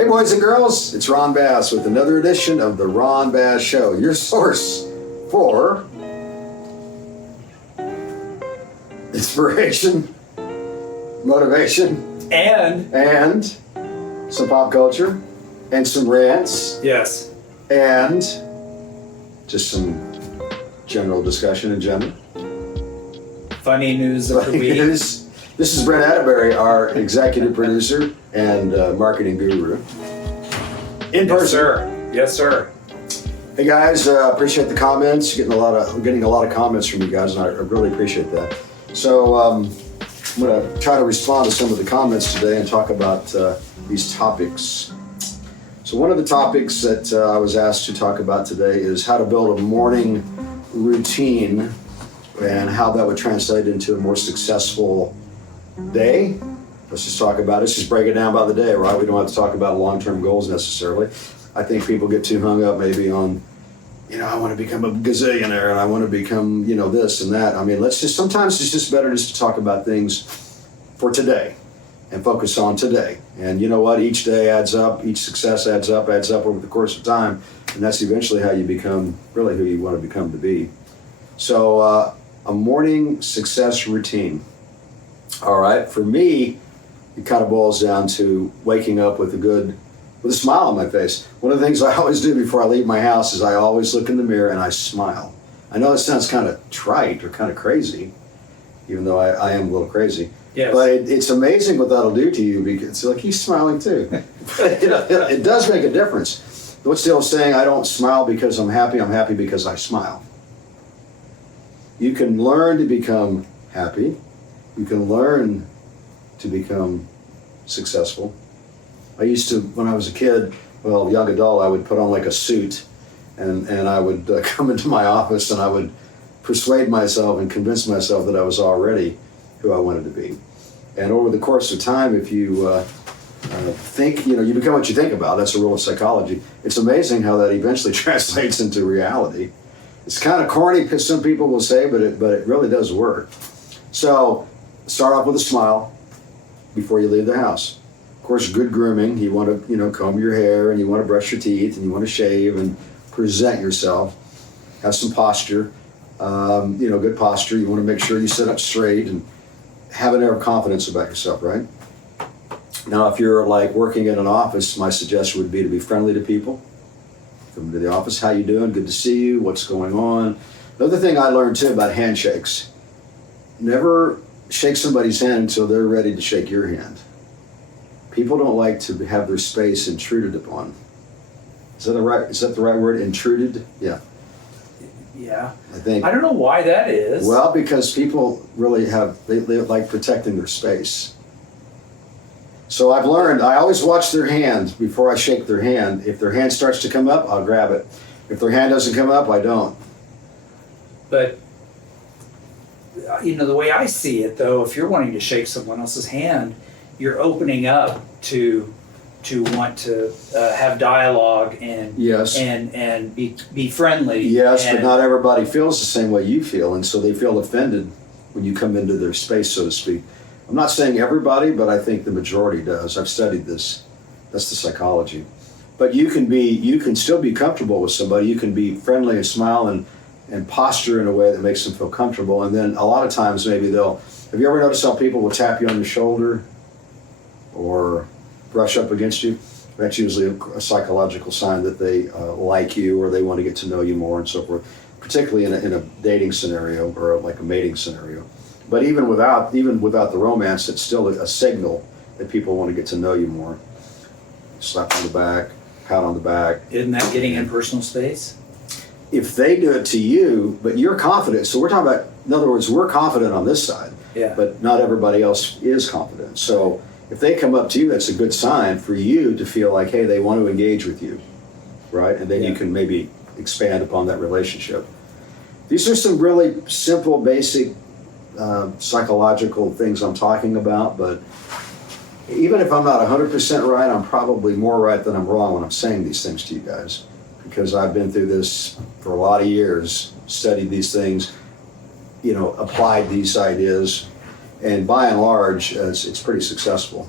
Hey boys and girls, it's Ron Bass with another edition of the Ron Bass Show, your source for inspiration, motivation, and some pop culture, and some rants, Yes. and just some general discussion in general. Funny news of the week. This is Brent Atterbury, our executive producer and marketing guru. In person. Yes, sir. Yes, sir. Hey guys, appreciate the comments. We're getting a lot of comments from you guys, and I really appreciate that. So I'm going to try to respond to some of the comments today and talk about these topics. So one of the topics that I was asked to talk about today is how to build a morning routine and how that would translate into a more successful day. Let's just talk about it. Let's just break it down by the day, right? We don't have to talk about long-term goals necessarily. I think people get too hung up maybe on, I want to become a gazillionaire and I want to become, this and that. I mean, sometimes it's just better just to talk about things for today and focus on today. And you know what? Each day adds up. Each success adds up over the course of time. And that's eventually how you become really who you want to become to be. So a morning success routine. All right, for me, it kind of boils down to waking up with a smile on my face. One of the things I always do before I leave my house is I always look in the mirror and I smile. I know that sounds kind of trite or kind of crazy, even though I am a little crazy. Yes. But it's amazing what that'll do to you because it's like he's smiling too. It does make a difference. What's the old saying? I don't smile because I'm happy because I smile. You can learn to become happy. You can learn to become successful. I used to, when I was a kid, young adult, I would put on like a suit and I would come into my office and I would persuade myself and convince myself that I was already who I wanted to be. And over the course of time, if you think, you become what you think about. That's a rule of psychology. It's amazing how that eventually translates into reality. It's kind of corny, because some people will say, but it really does work. So start off with a smile before you leave the house. Of course, good grooming. You want to, comb your hair, and you want to brush your teeth, and you want to shave and present yourself. Have some posture, good posture. You want to make sure you sit up straight and have an air of confidence about yourself, right? Now, if you're like working in an office, my suggestion would be to be friendly to people. Come to the office, how you doing? Good to see you. What's going on? The other thing I learned too about handshakes: never shake somebody's hand until they're ready to shake your hand. People don't like to have their space intruded upon. Is that the right word? Intruded? Yeah. Yeah. I don't know why that is. Well, because people really they like protecting their space. So I've learned, I always watch their hand before I shake their hand. If their hand starts to come up, I'll grab it. If their hand doesn't come up, I don't. But, the way I see it, though, if you're wanting to shake someone else's hand, you're opening up to want to have dialogue and yes. and be friendly. Yes, but not everybody feels the same way you feel, and so they feel offended when you come into their space, so to speak. I'm not saying everybody, but I think the majority does. I've studied this. That's the psychology. But you can still be comfortable with somebody. You can be friendly and smile and posture in a way that makes them feel comfortable. And then a lot of times maybe have you ever noticed how people will tap you on the shoulder or brush up against you? That's usually a psychological sign that they like you or they want to get to know you more and so forth, particularly in a dating scenario or like a mating scenario. But even without the romance, it's still a signal that people want to get to know you more. Slap on the back, pat on the back. Isn't that getting in personal space? If they do it to you, but you're confident. So we're talking about, in other words, we're confident on this side, yeah. But not everybody else is confident. So if they come up to you, that's a good sign for you to feel like, hey, they want to engage with you, right? And then you can maybe expand upon that relationship. These are some really simple, basic psychological things I'm talking about, but even if I'm not 100% right, I'm probably more right than I'm wrong when I'm saying these things to you guys, because I've been through this for a lot of years, studied these things, applied these ideas, and by and large, it's pretty successful.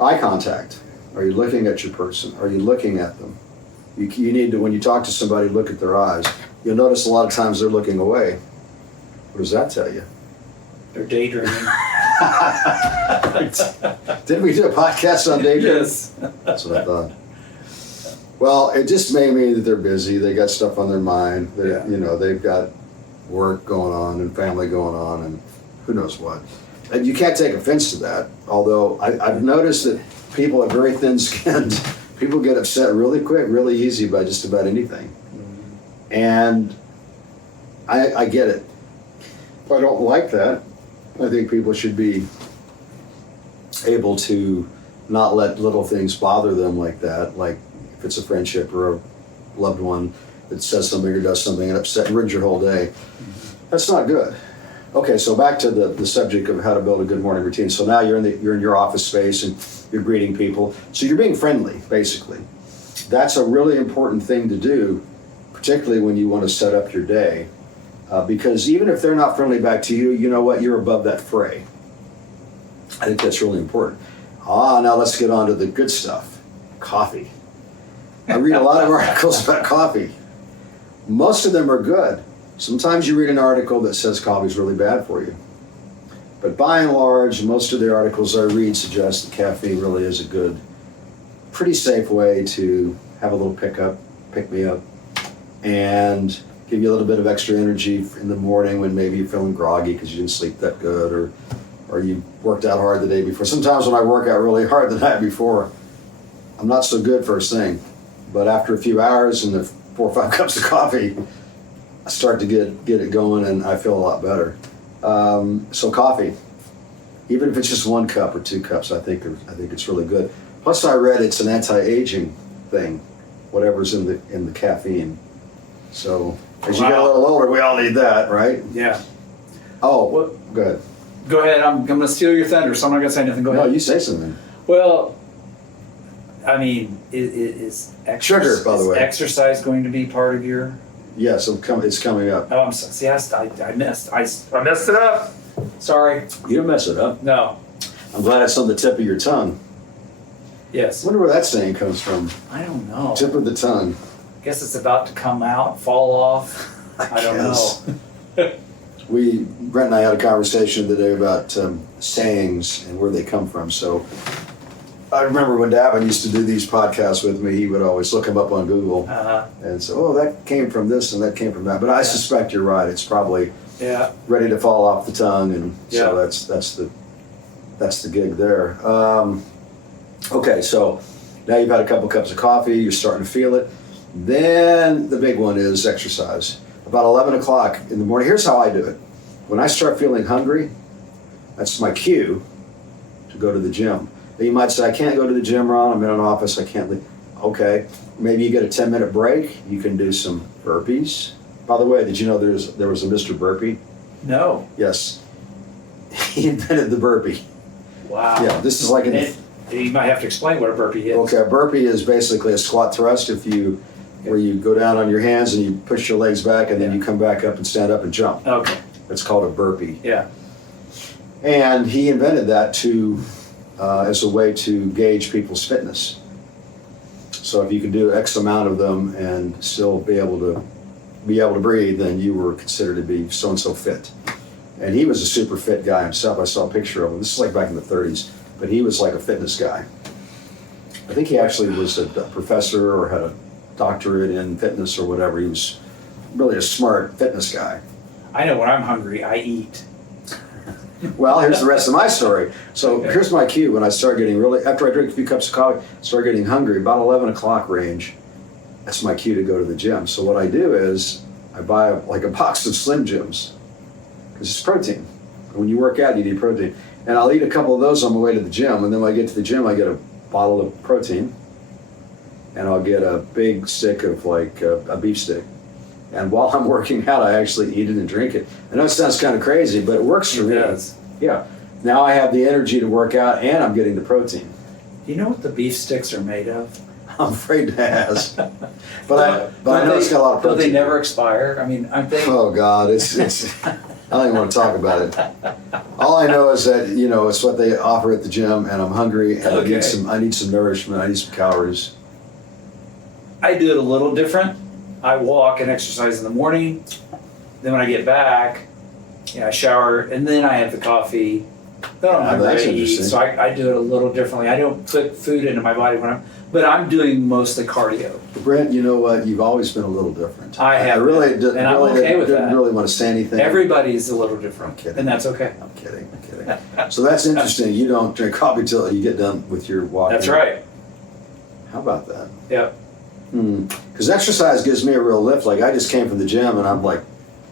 Eye contact. Are you looking at your person? Are you looking at them? You need to, when you talk to somebody, look at their eyes. You'll notice a lot of times they're looking away. What does that tell you? They're daydreaming. Didn't we do a podcast on daydreaming? Yes. That's what I thought. Well, it just may mean that they're busy. They got stuff on their mind. Yeah. You know, they've got work going on and family going on and who knows what. And you can't take offense to that. Although I've noticed that people are very thin-skinned. People get upset really quick, really easy by just about anything. And I get it. I don't like that. I think people should be able to not let little things bother them like that. Like if it's a friendship or a loved one that says something or does something and ruins your whole day. That's not good. Okay, so back to the subject of how to build a good morning routine. So now you're in your office space and you're greeting people. So you're being friendly, basically. That's a really important thing to do, particularly when you want to set up your day. Because even if they're not friendly back to you, you know what? You're above that fray. I think that's really important. Now let's get on to the good stuff. Coffee. I read a lot of articles about coffee. Most of them are good. Sometimes you read an article that says coffee is really bad for you. But by and large, most of the articles I read suggest that caffeine really is a good, pretty safe way to have a little pick me up, and give you a little bit of extra energy in the morning when maybe you're feeling groggy because you didn't sleep that good or you worked out hard the day before. Sometimes when I work out really hard the night before, I'm not so good first thing. But after a few hours and the 4 or 5 cups of coffee, I start to get it going and I feel a lot better. So coffee, even if it's just 1 cup or 2 cups, I think it's really good. Plus I read it's an anti-aging thing, whatever's in the caffeine. So as you get a little older, we all need that, right? Yeah. Oh, What? go ahead. Go ahead. I'm going to steal your thunder, so I'm not going to say anything. Go No, ahead. you say something. Well, I mean, is Sugar, by the way. exercise going to be part of your? Yes, it's coming up. Oh, I'm sorry. See, I missed. I messed it up. Sorry. You don't mess it up. No. I'm glad it's on the tip of your tongue. Yes. I wonder where that saying comes from. I don't know. Tip of the tongue. Guess it's about to come out, fall off. I don't guess. know. Brent and I had a conversation today about sayings and where they come from. So I remember when Davin used to do these podcasts with me, he would always look them up on Google and say, oh, that came from this and that came from that. But I suspect you're right. It's probably ready to fall off the tongue. And so that's the gig there. Okay, so now you've had a couple cups of coffee, you're starting to feel it. Then the big one is exercise. About 11 o'clock in the morning, here's how I do it. When I start feeling hungry, that's my cue to go to the gym. Now you might say, I can't go to the gym, Ron, I'm in an office, I can't leave. Okay, maybe you get a 10-minute break, you can do some burpees. By the way, did you know there was a Mr. Burpee? No. Yes. He invented the burpee. Wow. Yeah, this is like you might have to explain what a burpee is. Okay, a burpee is basically a squat thrust where you go down on your hands and you push your legs back and then you come back up and stand up and jump. Okay. It's called a burpee. Yeah. And he invented that as a way to gauge people's fitness. So if you can do X amount of them and still be able to breathe, then you were considered to be so-and-so fit. And he was a super fit guy himself. I saw a picture of him. This is like back in the 30s. But he was like a fitness guy. I think he actually was a professor or had a doctorate in fitness or whatever. He was really a smart fitness guy. I know when I'm hungry, I eat. Well, here's the rest of my story. So here's my cue. When I start getting after I drink a few cups of coffee, start getting hungry, about 11 o'clock range, that's my cue to go to the gym. So what I do is I buy a box of Slim Jims because it's protein. When you work out, you need protein. And I'll eat a couple of those on my way to the gym. And then when I get to the gym, I get a bottle of protein. And I'll get a big stick of a beef stick. And while I'm working out, I actually eat it and drink it. I know it sounds kind of crazy, but it works for me. It does. Yeah. Now I have the energy to work out and I'm getting the protein. Do you know what the beef sticks are made of? I'm afraid to ask. But I know it's got a lot of protein. Do they never expire? I mean, I'm thinking. Oh God, it's I don't even want to talk about it. All I know is that, you know, it's what they offer at the gym, and I'm hungry, and Okay. I need some nourishment, I need some calories. I do it a little different. I walk and exercise in the morning. Then when I get back, you know, I shower, and then I have the coffee. Then I'm Yeah, hungry that's to eat. interesting. So I do it a little differently. I don't put food into my body but I'm doing mostly cardio. Brent, you know what? You've always been a little different. I have really been, didn't, and I'm really, okay with didn't that. really want to say anything. Everybody's a little different, I'm kidding. and that's okay. I'm kidding. So that's interesting. You don't drink coffee till you get done with your walk. That's right. How about that? Yep. Because exercise gives me a real lift. Like I just came from the gym and I'm like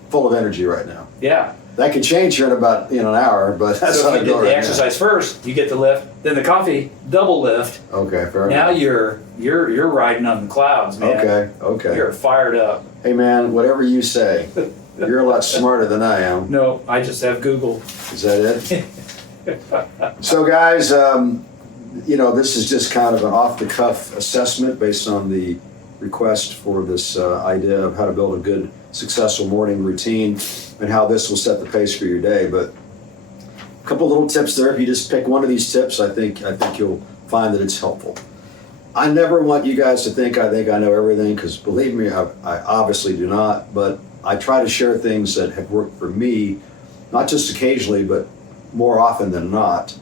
full of energy right now. Yeah. That could change here in about an hour, but that's So how if I you go did the right exercise first, you get the lift. Then the coffee, double lift. now. Okay, fair Now enough. you're riding on the clouds, man. Okay. You're fired up. Hey man, whatever you say. You're a lot smarter than I am. No, I just have Google. Is that it? So guys, you know, this is just kind of an off-the-cuff assessment based on the request for this idea of how to build a good, successful morning routine and how this will set the pace for your day. But a couple little tips there. If you just pick one of these tips, I think you'll find that it's helpful. I never want you guys to think I know everything, because believe me, I obviously do not. But I try to share things that have worked for me, not just occasionally, but more often than not.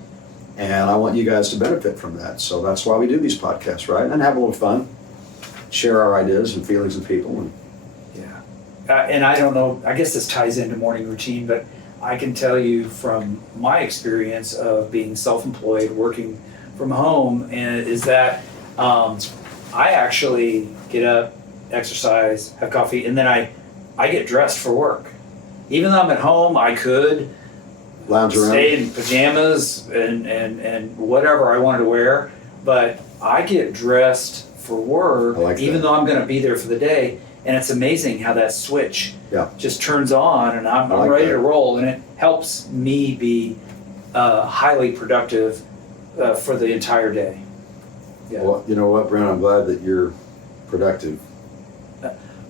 And I want you guys to benefit from that. So that's why we do these podcasts, right? And have a little fun, share our ideas and feelings with people. And Yeah. And I don't know, I guess this ties into morning routine, but I can tell you from my experience of being self-employed, working from home, and is that I actually get up, exercise, have coffee, and then I get dressed for work. Even though I'm at home, I could lounge around. stay in pajamas and whatever I wanted to wear, but I get dressed for work, I like even that. though I'm going to be there for the day. And it's amazing how that switch Yeah. just turns on, and I'm like ready that. to roll, and it helps me be highly productive for the entire day. Yeah. Well, you know what, Brent? I'm glad that you're productive.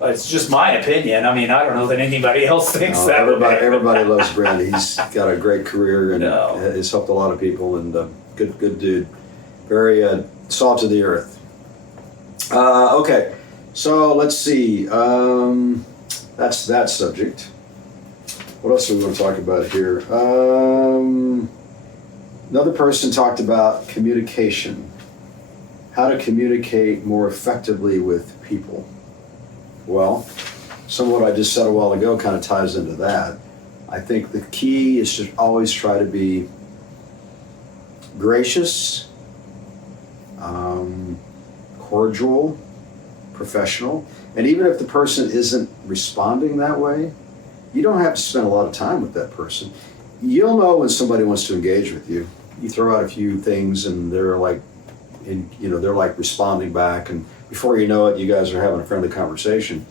It's just my opinion. I mean, I don't know that anybody else thinks No, that. everybody loves Brent. He's got a great career and No. has helped a lot of people. And good dude. Very salt of the earth. Okay, so let's see. That's that subject. What else do we want to talk about here? Another person talked about communication. How to communicate more effectively with people. Well, some of what I just said a while ago kind of ties into that. I think the key is to always try to be gracious, cordial, professional. And even if the person isn't responding that way, you don't have to spend a lot of time with that person. You'll know when somebody wants to engage with you. You throw out a few things and they're like responding back, and before you know it, you guys are having a friendly conversation.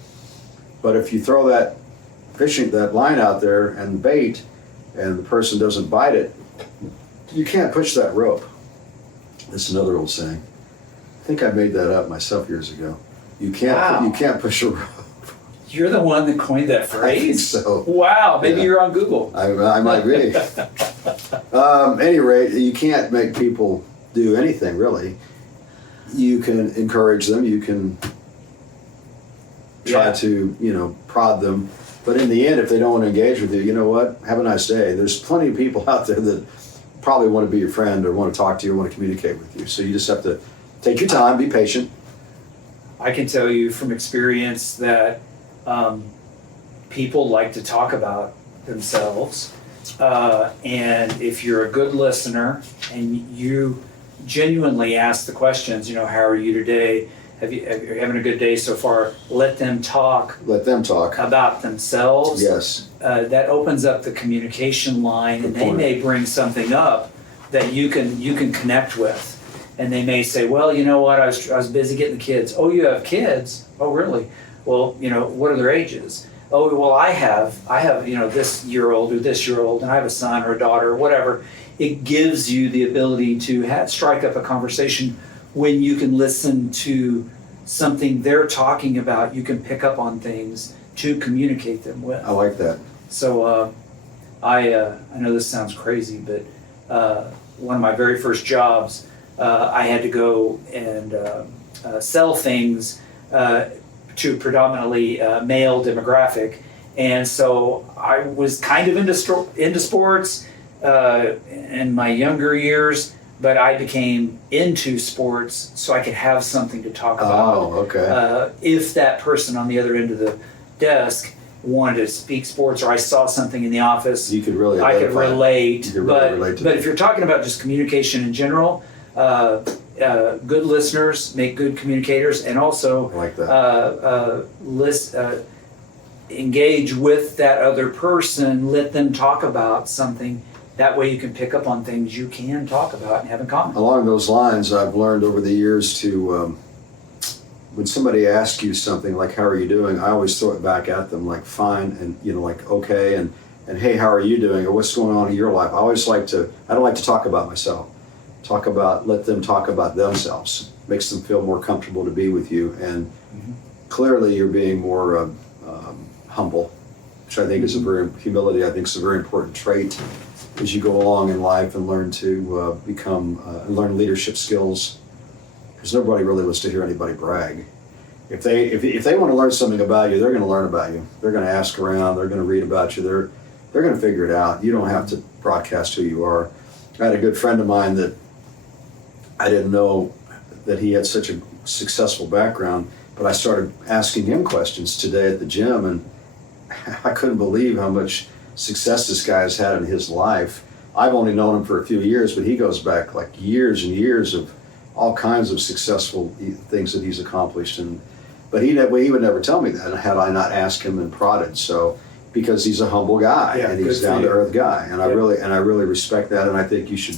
But if you throw that line out there and the bait, and the person doesn't bite it, you can't push that rope. That's another old saying. I think I made that up myself years ago. You can't Wow. you can't push a rope. You're the one that coined that I think phrase? so. Wow, maybe Yeah. you're on Google. I might be. Any rate, you can't make people do anything really. You can encourage them. You can try Yeah. to prod them. But in the end, if they don't want to engage with you, you know what? Have a nice day. There's plenty of people out there that probably want to be your friend or want to talk to you or want to communicate with you. So you just have to take your time, be patient. I can tell you from experience that people like to talk about themselves. And if you're a good listener and you genuinely ask the questions, how are you today? Are you having a good day so far? Let them talk Let them talk. about themselves. Yes. That opens up the communication line, and Good they point. may bring something up that you can connect with. And they may say, well, you know what, I was busy getting the kids. Oh, you have kids? Oh, really? Well, what are their ages? Oh, well, I have this year-old or this year-old, and I have a son or a daughter or whatever. It gives you the ability to strike up a conversation when you can listen to something they're talking about. You can pick up on things to communicate them with. I like that. So I know this sounds crazy, but one of my very first jobs, I had to go and sell things to predominantly male demographic, and so I was kind of into sports in my younger years, but I became into sports so I could have something to talk about. Oh, okay. If that person on the other end of the desk wanted to speak sports, or I saw something in the office, You could really I could identify it. relate. You could really but relate to but that. if you're talking about just communication in general, good listeners make good communicators, and also I like that. engage with that other person. Let them talk about something. That way, you can pick up on things you can talk about and have in common. Along those lines, I've learned over the years to, when somebody asks you something like, how are you doing? I always throw it back at them like, fine, and like, okay, and hey, how are you doing? Or what's going on in your life? I don't like to talk about myself. Let them talk about themselves. Makes them feel more comfortable to be with you. And clearly you're being more humble, which I think is humility, I think is a very important trait as you go along in life and learn to learn leadership skills. Because nobody really wants to hear anybody brag. If they want to learn something about you, they're going to learn about you. They're going to ask around. They're going to read about you. They're going to figure it out. You don't have to broadcast who you are. I had a good friend of mine that I didn't know that he had such a successful background, but I started asking him questions today at the gym, and I couldn't believe how much success this guy has had in his life. I've only known him for a few years, but he goes back like years and years of all kinds of successful things that he's accomplished. But he would never tell me that had I not asked him and prodded. So because he's a humble guy and he's down to earth guy, and I really respect that, and I think you should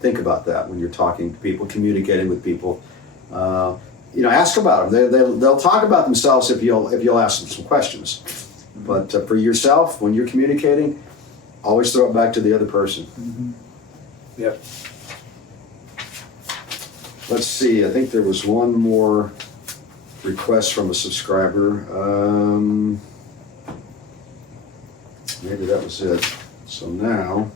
think about that when you're talking to people, communicating with people. Ask about them. They'll talk about themselves if you'll ask them some questions. But for yourself, when you're communicating, always throw it back to the other person. Mm-hmm. Yep. Let's see. I think there was one more request from a subscriber. Maybe that was it. So now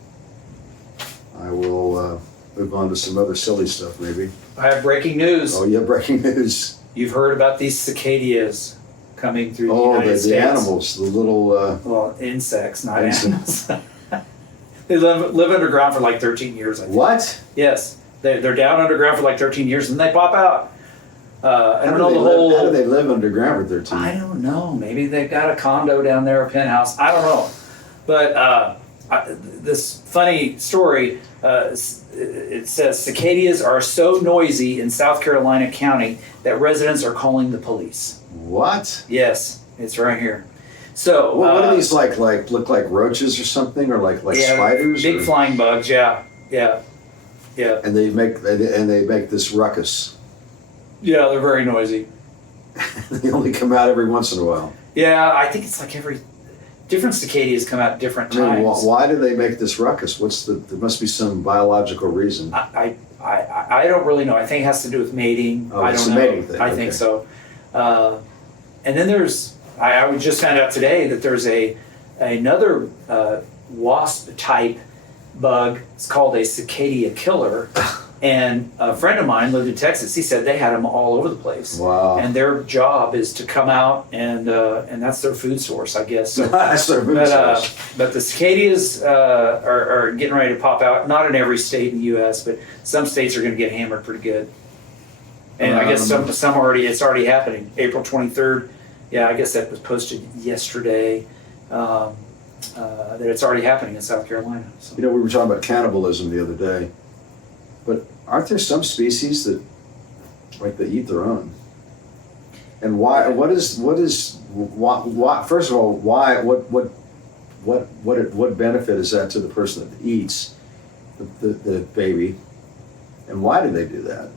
I will move on to some other silly stuff, maybe. I have breaking news. Oh, yeah, breaking news. You've heard about these cicadas coming through the Oh, United States. the animals, the little... Well, insects, not Insects. animals. They live underground for like 13 years, I think. What? Yes. They're down underground for like 13 years, and they pop out. I don't know the whole... How do they live underground for 13 years? I don't know. Maybe they've got a condo down there, a penthouse. I don't know. But this funny story, it says cicadas are so noisy in South Carolina County that residents are calling the police. What? Yes, it's right here. So What are these like look like roaches or something, or like spiders? Big or? flying bugs, yeah. And they make this ruckus. Yeah, they're very noisy. They only come out every once in a while. Yeah, I think it's like different cicadas come out at different times. Why do they make this ruckus? There must be some biological reason. I don't really know. I think it has to do with mating. Oh, I it's don't a know. mating thing. I Okay. think so. And then I just found out today that there's another wasp type bug. It's called a cicada killer. And a friend of mine lived in Texas. He said they had them all over the place. Wow. And their job is to come out and that's their food source, I guess. So, That's their food source. but the cicadas are getting ready to pop out. Not in every state in the U.S., but some states are going to get hammered pretty good. And I guess some it's already happening. April 23rd. Yeah, I guess that was posted yesterday. That it's already happening in South Carolina. So. We were talking about cannibalism the other day, but aren't there some species that eat their own? And why? First of all, why? What benefit is that to the person that eats the baby? And why do they do that?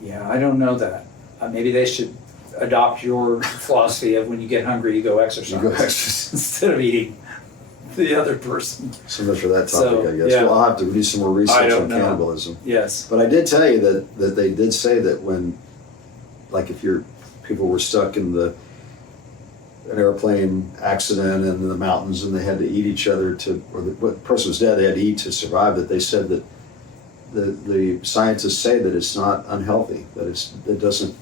Yeah, I don't know that. Maybe they should adopt your philosophy of when you get hungry, you go exercise, instead of eating the other person. So much for that topic, I guess. Yeah. Well, I'll have to do some more research on cannibalism. Yes. But I did tell you that they did say that when, like, if people were stuck in an airplane accident in the mountains, and they had to eat each other or the person was dead. They had to eat to survive. That they said that the scientists say that it's not unhealthy. That it doesn't.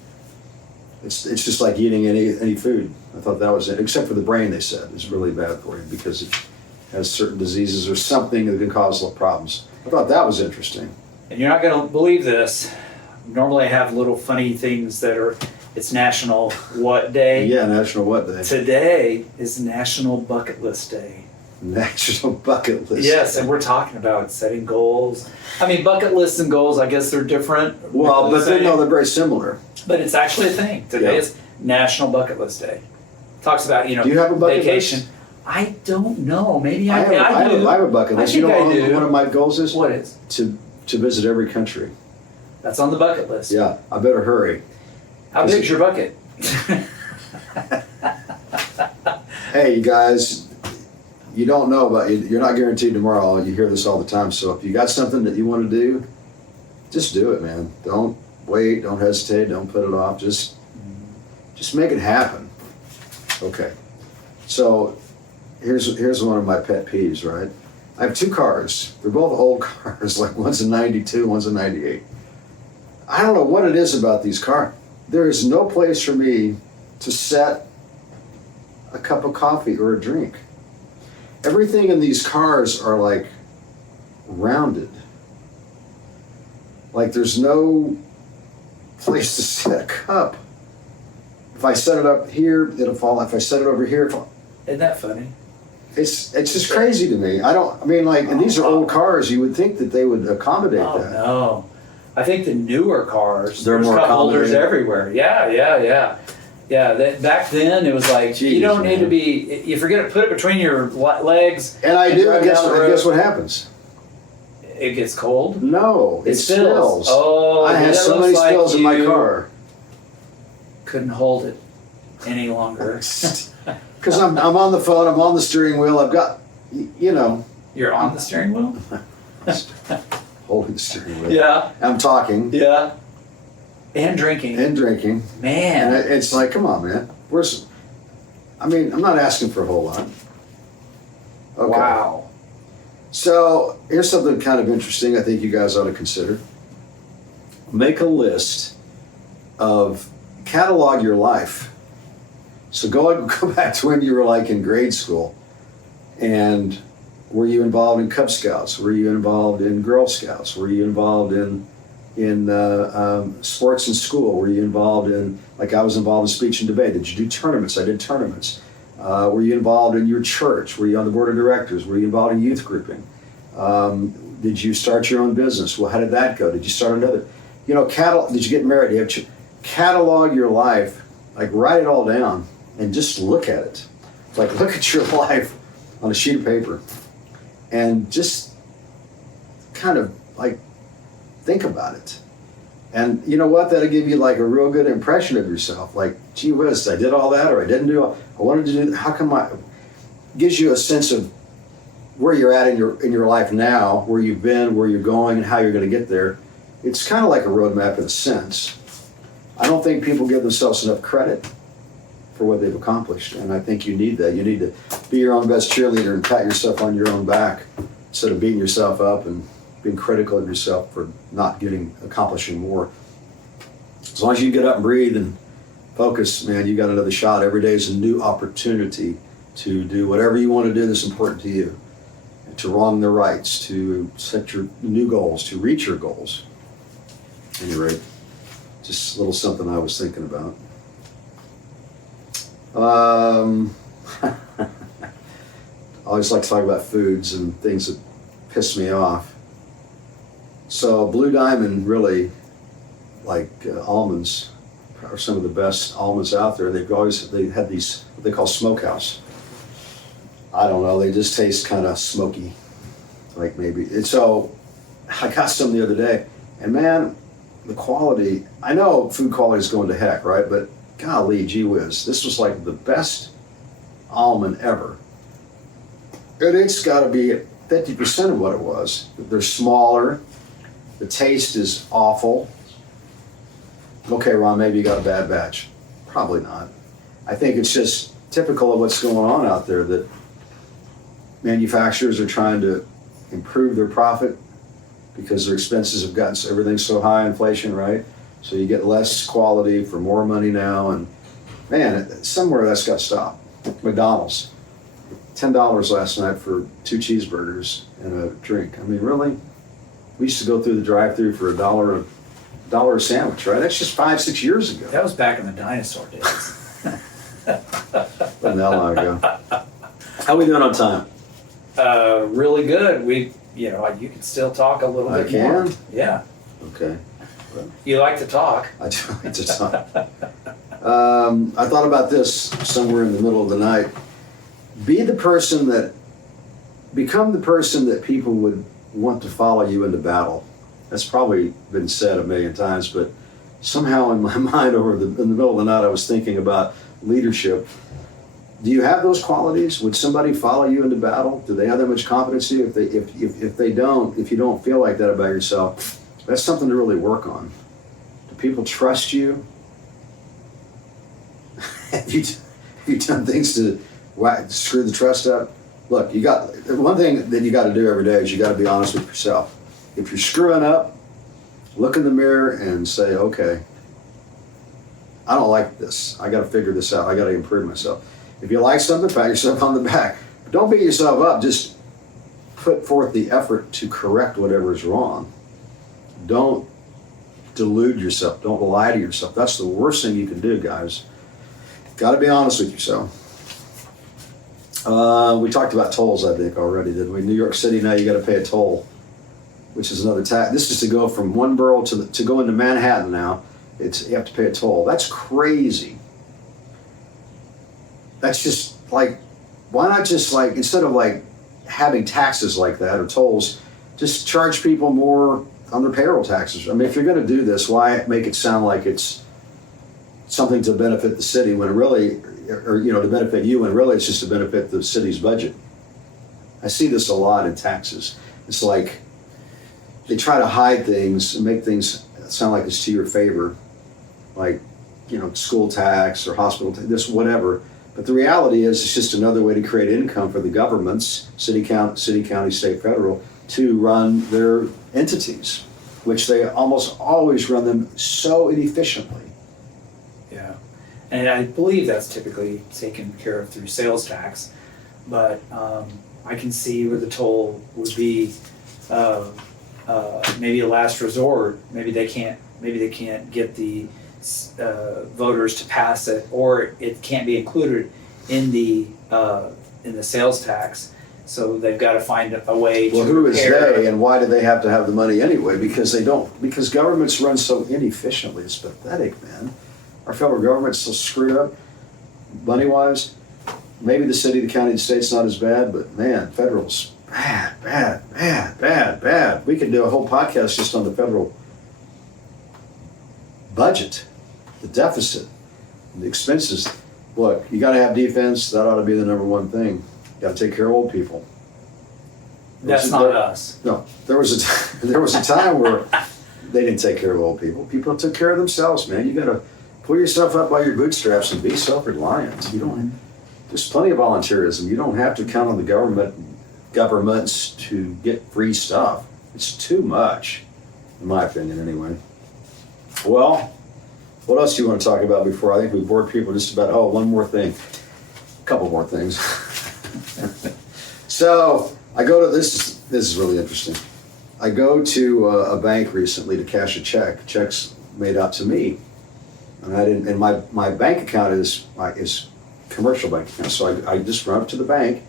It's just like eating any food. I thought that was it, except for the brain. They said is really bad for you because it has certain diseases or something that can cause problems. I thought that was interesting. And you're not going to believe this. Normally I have little funny things that are, it's National What Day? Yeah, National What Day? Today is National Bucket List Day. National Bucket List. Yes, and we're talking about setting goals. I mean, bucket lists and goals, I guess they're different. Well, but they're very similar. But it's actually a thing. Today is National Bucket List Day. Talks about, Do you have a bucket vacation. list? I don't know. Maybe I do. have a bucket list. I think I do. One of my goals is What is? to visit every country. That's on the bucket list. Yeah, I better hurry. How big's your bucket? Hey, you guys, you don't know about you're not guaranteed tomorrow. You hear this all the time. So if you got something that you want to do, just do it, man. Don't wait. Don't hesitate. Don't put it off. Just make it happen. Okay. So here's one of my pet peeves, right? I have 2 cars. They're both old cars. Like one's a 92, one's a 98. I don't know what it is about these cars. There is no place for me to set a cup of coffee or a drink. Everything in these cars are like rounded. Like there's no place to set a cup. If I set it up here, it'll fall. If I set it over here, it'll fall. Isn't that funny? It's just crazy to me. And these are old cars. You would think that they would accommodate Oh that. no. I think the newer cars, They're there's more cup holders accommodating. everywhere. Yeah. Back then it was like, Jeez, you don't need to man. be, you forget to put it between your legs. And I do. drive And down the road. guess what happens? It gets cold. No, it spills. Oh, I have that so looks many like spills in my you car. Couldn't hold it any longer. Because I'm on the phone, I'm on the steering wheel, I've got, You're on the steering wheel? holding the steering wheel. Yeah. I'm talking Yeah. And drinking. and drinking. Man. And it's like, come on, man. I'm not asking for a whole lot. Okay. Wow. So here's something kind of interesting I think you guys ought to consider. Make a list catalog your life. So go back to when you were like in grade school, and were you involved in Cub Scouts? Were you involved in Girl Scouts? Were you involved in sports in school? Were you involved in, like I was involved in speech and debate? Did you do tournaments? I did tournaments. Were you involved in your church? Were you on the board of directors? Were you involved in youth grouping? Did you start your own business? Well, how did that go? Did you start another? Did you get married? Catalog your life, like write it all down and just look at it. Like look at your life on a sheet of paper and just kind of like think about it. And you know what? That'll give you like a real good impression of yourself. Like, gee whiz, I did all that, or I didn't do. I wanted to do. How come gives you a sense of where you're at in your life now, where you've been, where you're going, and how you're going to get there. It's kind of like a roadmap in a sense. I don't think people give themselves enough credit for what they've accomplished, and I think you need that. You need to be your own best cheerleader and pat yourself on your own back instead of beating yourself up and being critical of yourself for not accomplishing more. As long as you get up and breathe and focus, man, you got another shot. Every day is a new opportunity to do whatever you want to do that's important to you, and to wrong the rights, to set your new goals, to reach your goals. At any rate, just a little something I was thinking about. I always like to talk about foods and things that piss me off. So Blue Diamond really, like almonds, are some of the best almonds out there. They had these what they call smokehouse. I don't know. They just taste kind of smoky, like maybe. And so I got some the other day, and man, the quality. I know food quality is going to heck, right? But golly, gee whiz, this was like the best almond ever. And it's got to be at 50% of what it was. They're smaller. The taste is awful. Okay, Ron, maybe you got a bad batch. Probably not. I think it's just typical of what's going on out there, that manufacturers are trying to improve their profit because their expenses have gotten, everything's so high, inflation, right? So you get less quality for more money now, and man, somewhere that's got to stop. McDonald's, $10 last night for 2 cheeseburgers and a drink. I mean, really? We used to go through the drive-through for $1 a sandwich, right? That's just 5-6 years ago. That was back in the dinosaur days. Wasn't that long ago. How we doing on time? Really good. You can still talk a little I bit more. can? Yeah. Okay. You like to talk. I do like to talk. I thought about this somewhere in the middle of the night. Become the person that people would want to follow you into battle. That's probably been said a million times, but somehow in my mind in the middle of the night I was thinking about leadership. Do you have those qualities? Would somebody follow you into battle? Do they have that much confidence in you? If you don't feel like that about yourself, that's something to really work on. Do people trust you? Have you done things to screw the trust up? Look, one thing that you got to do every day is you got to be honest with yourself. If you're screwing up, look in the mirror and say, okay, I don't like this. I got to figure this out. I got to improve myself. If you like something, pat yourself on the back. But don't beat yourself up. Just put forth the effort to correct whatever is wrong. Don't delude yourself. Don't lie to yourself. That's the worst thing you can do, guys. Got to be honest with yourself. We talked about tolls, I think, already, didn't we? New York City, now you got to pay a toll, which is another tax. This is to go from one borough to go into Manhattan now. You have to pay a toll. That's crazy. That's just like, why not just like, instead of like having taxes like that or tolls, just charge people more on their payroll taxes. I mean, if you're going to do this, why make it sound like it's something to benefit the city when it really, or to benefit you, when really it's just to benefit the city's budget? I see this a lot in taxes. It's like they try to hide things and make things sound like it's to your favor, like school tax or hospital tax, this whatever. But the reality is, it's just another way to create income for the governments, city, county, state, federal, to run their entities, which they almost always run them so inefficiently. Yeah. And I believe that's typically taken care of through sales tax. But I can see where the toll would be maybe a last resort. Maybe they can't get the voters to pass it, or it can't be included in the sales tax. So they've got to find a way to Well, who is repair. they, and why do they have to have the money anyway? Because they don't. Because governments run so inefficiently. It's pathetic, man. Our federal government's so screwed up, money-wise. Maybe the city, the county, the state's not as bad, but man, federal's bad. We could do a whole podcast just on the federal budget, the deficit, the expenses. Look, you got to have defense. That ought to be the number one thing. You got to take care of old people. That's not us. No, there was a time where they didn't take care of old people. People took care of themselves, man. You got to pull yourself up by your bootstraps and be self-reliant. There's plenty of volunteerism. You don't have to count on the governments to get free stuff. It's too much, in my opinion, anyway. Well, what else do you want to talk about before? I think we bored people just about, one more thing. A couple more things. So I go to this is really interesting. I go to a bank recently to cash a check. Check's made out to me, and my bank account is commercial bank account. So I just run up to the bank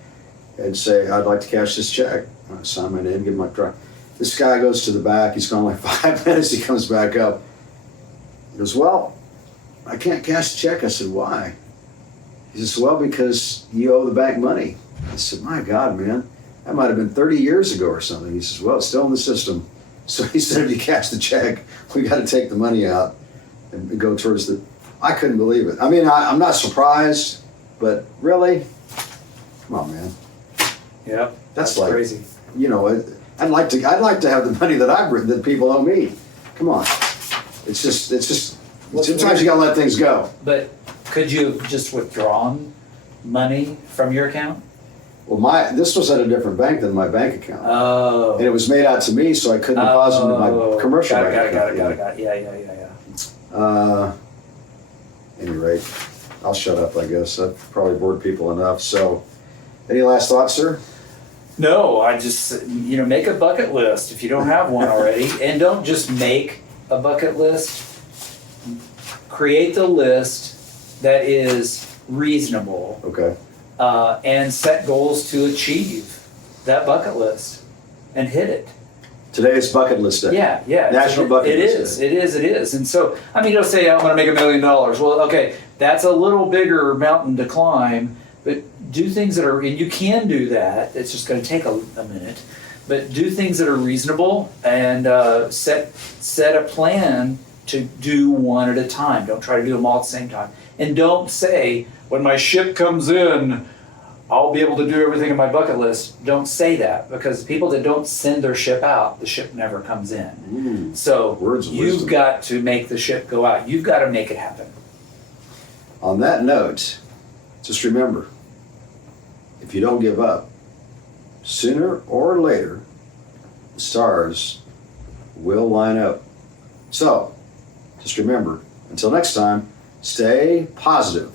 and say, I'd like to cash this check. I sign my name, give my truck. This guy goes to the back. He's gone like 5 minutes. He comes back up. He goes, well, I can't cash the check. I said, why? He says, well, because you owe the bank money. I said, my God, man, that might have been 30 years ago or something. He says, well, it's still in the system. So he said, if you cash the check, we got to take the money out and go towards the... I couldn't believe it. I mean, I'm not surprised, but really? Come on, man. Yeah, That's like crazy. I'd like to have the money that people owe me. Come on. It's just sometimes you gotta let things go. But could you have just withdrawn money from your account? Well, this was at a different bank than my bank account. Oh. And it was made out to me, so I couldn't deposit into my commercial got it, bank got it, account. got it. Yeah. Any rate, I'll shut up, I guess. I've probably bored people enough. So, any last thoughts, sir? No, I just, make a bucket list if you don't have one already. And don't just make a bucket list. Create the list that is reasonable. Okay. And set goals to achieve that bucket list and hit it. Today is bucket list day. Yeah. National Bucket List Day. It is. And so, you'll say, I'm going to make $1 million. Well, okay, that's a little bigger mountain to climb, but do things that are, and you can do that. It's just going to take a minute, but do things that are reasonable and set a plan to do one at a time. Don't try to do them all at the same time. And don't say, when my ship comes in, I'll be able to do everything in my bucket list. Don't say that, because people that don't send their ship out, the ship never comes in. So Words of you've wisdom. got to make the ship go out. You've got to make it happen. On that note, just remember, if you don't give up, sooner or later, the stars will line up. So, just remember, until next time, stay positive.